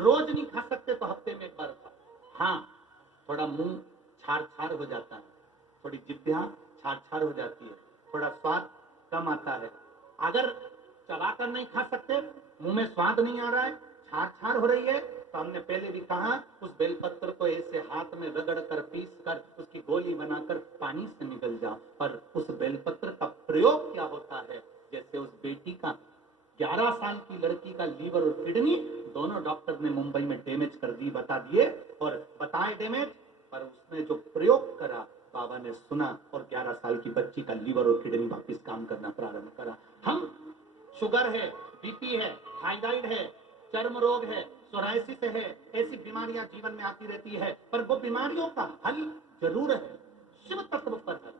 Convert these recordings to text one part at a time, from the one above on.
रोज नहीं खा सकते तो हफ्ते में एक बार खा। हाँ, थोड़ा मुंह छार छार हो जाता है, थोड़ी जिभ्या छार छार हो जाती है, थोड़ा स्वाद कम आता है। अगर चबाकर नहीं खा सकते, मुंह में स्वाद नहीं आ रहा है, छार छार हो रही है, तो हमने पहले भी कहा उस बेलपत्र को ऐसे हाथ में रगड़ कर पीस कर उसकी गोली बनाकर पानी से निकल जाओ। पर उस बेलपत्र का प्रयोग क्या होता है, जैसे उस बेटी का 11 साल की लड़की का लीवर और किडनी दोनों डॉक्टर ने मुंबई में डैमेज कर दी, बता दिए और बताए डैमेज, पर उसने जो प्रयोग करा बाबा ने सुना और 11 साल की बच्ची का लीवर और किडनी वापस काम करना प्रारंभ करा। हम शुगर है, बीपी है, थायराइड है, चर्म रोग है, सोराइसिस है, ऐसी बीमारियां जीवन में आती रहती है, पर वो बीमारियों का हल जरूर है शिव तत्व पर हल।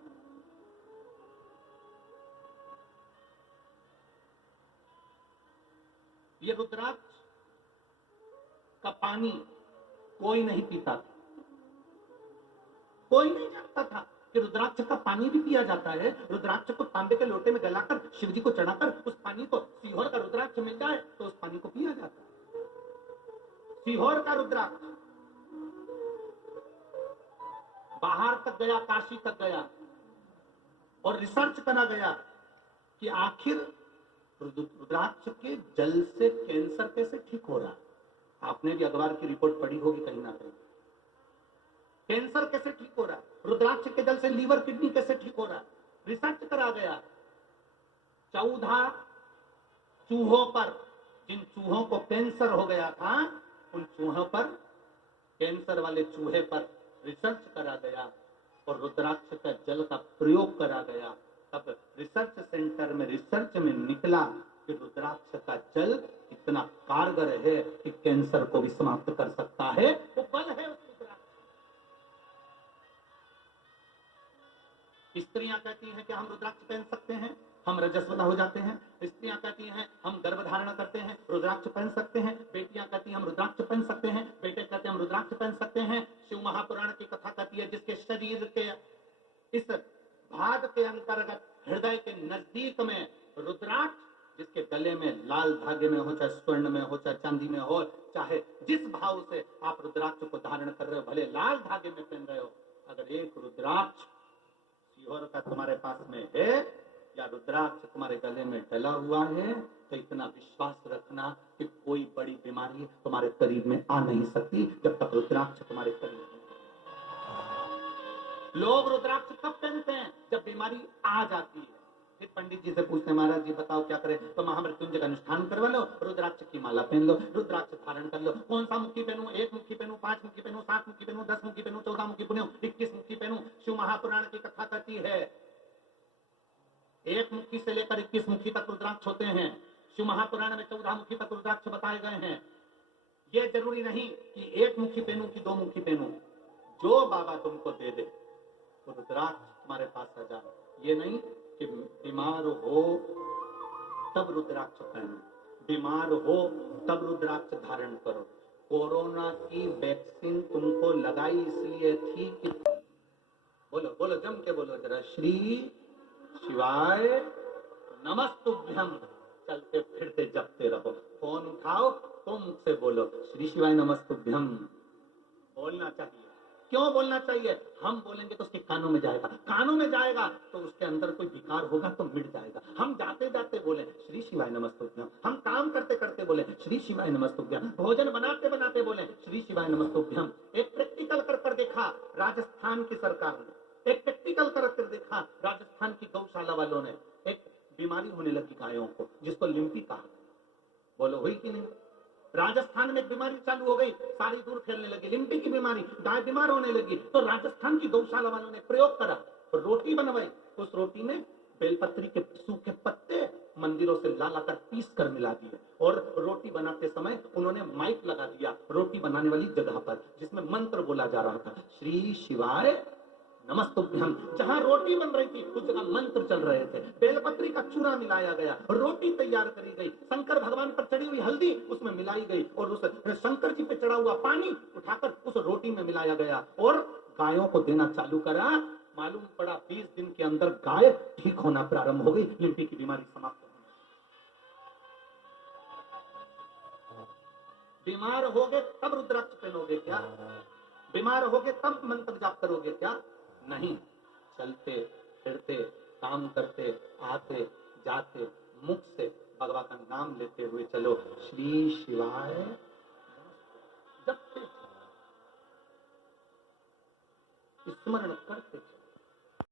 ये रुद्राक्ष का पानी कोई नहीं पीता था, कोई नहीं जानता था कि रुद्राक्ष का पानी भी पिया जाता है। रुद्राक्ष को तांबे के लोटे में गलाकर शिव जी को चढ़ाकर उस पानी को, सीहोर का रुद्राक्ष मिल जाए तो उस पानी को पिया जाता है। सीहोर का रुद्राक्ष बाहर तक गया, काशी तक गया और रिसर्च करा गया कि आखिर रुद्राक्ष के जल से कैंसर कैसे ठीक हो रहा है। आपने भी अखबार की रिपोर्ट पढ़ी होगी कहीं ना कहीं, कैंसर कैसे ठीक हो रहा है, रुद्राक्ष के जल से लीवर किडनी कैसे ठीक हो रहा है, रिसर्च करा गया। 14 चूहों पर, जिन चूहों को कैंसर हो गया था, उन चूहों पर, कैंसर वाले चूहे पर रिसर्च करा गया और रुद्राक्ष का जल का प्रयोग करा गया। तब रिसर्च सेंटर में रिसर्च में निकला कि रुद्राक्ष का जल इतना कारगर है कि कैंसर को भी समाप्त कर सकता है। वो बल है उस रुद्राक्ष। स्त्रियां कहती हैं कि हम रुद्राक्ष पहन सकते हैं, हम रजस्वला हो जाते हैं। स्त्रियां कहती हैं हम गर्भ धारण करते हैं, रुद्राक्ष पहन सकते हैं। बेटियां कहती हैं हम रुद्राक्ष पहन सकते हैं, बेटे कहते हैं हम रुद्राक्ष पहन सकते हैं। शिव महापुराण की कथा कहती है जिसके शरीर के इस भाग के अंतर्गत हृदय के नजदीक में रुद्राक्ष, जिसके गले में लाल धागे में हो, चाहे स्वर्ण में हो, चाहे चांदी में हो, चाहे जिस भाव से आप रुद्राक्ष को धारण कर रहे हो, भले लाल धागे में पहन रहे हो, अगर एक रुद्राक्ष सीहोर का तुम्हारे पास में है या रुद्राक्ष तुम्हारे गले में डला हुआ है, तो इतना विश्वास रखना कि कोई बड़ी बीमारी तुम्हारे करीब में आ नहीं सकती जब तक रुद्राक्ष तुम्हारे करीब में। लोग रुद्राक्ष कब पहनते हैं? जब बीमारी आ जाती है। फिर पंडित जी से पूछते हैं महाराज जी बताओ क्या करें? तो महामृत्युंजय का अनुष्ठान करवा लो, रुद्राक्ष की माला पहन लो, रुद्राक्ष धारण कर लो। कौन सा मुखी पहनूं? 1 मुखी पहनूं, 5 मुखी पहनूं, 7 मुखी पहनूं, 10 मुखी पहनूं, 14 मुखी पहनूं, 21 मुखी पहनूं? शिव महापुराण की कथा कहती है 1 मुखी से लेकर 21 मुखी तक रुद्राक्ष होते हैं। शिव महापुराण में 14 मुखी तक रुद्राक्ष बताए गए हैं। ये जरूरी नहीं कि 1 मुखी पहनूं कि 2 मुखी पहनूं, जो बाबा तुमको दे दे वो रुद्राक्ष तुम्हारे पास आ जाए। ये नहीं कि बीमार हो तब रुद्राक्ष पहनो, बीमार हो तब रुद्राक्ष धारण करो। कोरोना की वैक्सीन तुमको लगाई इसलिए थी कि, बोलो बोलो जम के बोलो जरा, श्री शिवाय नमस्तुभ्यम, चलते फिरते जपते रहो। फोन उठाओ तो मुख से बोलो श्री शिवाय नमस्तुभ्यम, बोलना चाहिए। क्यों बोलना चाहिए? हम बोलेंगे तो उसके कानों में जाएगा, कानों में जाएगा तो उसके अंदर कोई विकार होगा तो मिट जाएगा। हम जाते जाते बोले श्री शिवाय नमस्तुभ्यम, हम काम करते करते बोले श्री शिवाय नमस्तुभ्यम, भोजन बनाते बनाते बोले श्री शिवाय नमस्तुभ्यम। एक प्रैक्टिकल कर देखा राजस्थान की सरकार ने, एक प्रैक्टिकल कर देखा राजस्थान की गौशाला वालों ने। एक बीमारी होने लगी गायों को जिसको लिम्पी कहा, बोलो हुई कि नहीं? राजस्थान में एक बीमारी चालू हो गई, सारी दूर फैलने लगी, लिम्पी की बीमारी, गाय बीमार होने लगी। तो राजस्थान की गौशाला वालों ने प्रयोग करा, रोटी बनवाई, उस रोटी में बेलपत्री के सूखे पत्ते मंदिरों से ला लाकर पीस कर मिला दिए और रोटी बनाते समय उन्होंने माइक लगा दिया रोटी बनाने वाली जगह पर, जिसमें मंत्र बोला जा रहा था श्री शिवाय नमस्तुभ्यम। जहां रोटी बन रही थी उस जगह मंत्र चल रहे थे। बेलपत्री का चूरा मिलाया गया, रोटी तैयार करी गई, शंकर भगवान पर चढ़ी हुई हल्दी उसमें मिलाई गई और उस शंकर जी पे चढ़ा हुआ पानी उठाकर उस रोटी में मिलाया गया और गायों को देना चालू करा। मालूम पड़ा 20 दिन के अंदर गाय ठीक होना प्रारंभ हो गई, लिम्पी की बीमारी समाप्त हो गई। बीमार होगे तब रुद्राक्ष पहनोगे क्या? बीमार होगे तब मंत्र जाप करोगे क्या? नहीं, चलते फिरते काम करते आते जाते मुख से भगवान का नाम लेते हुए चलो, श्री शिवाय जपते स्मरण करते चलो।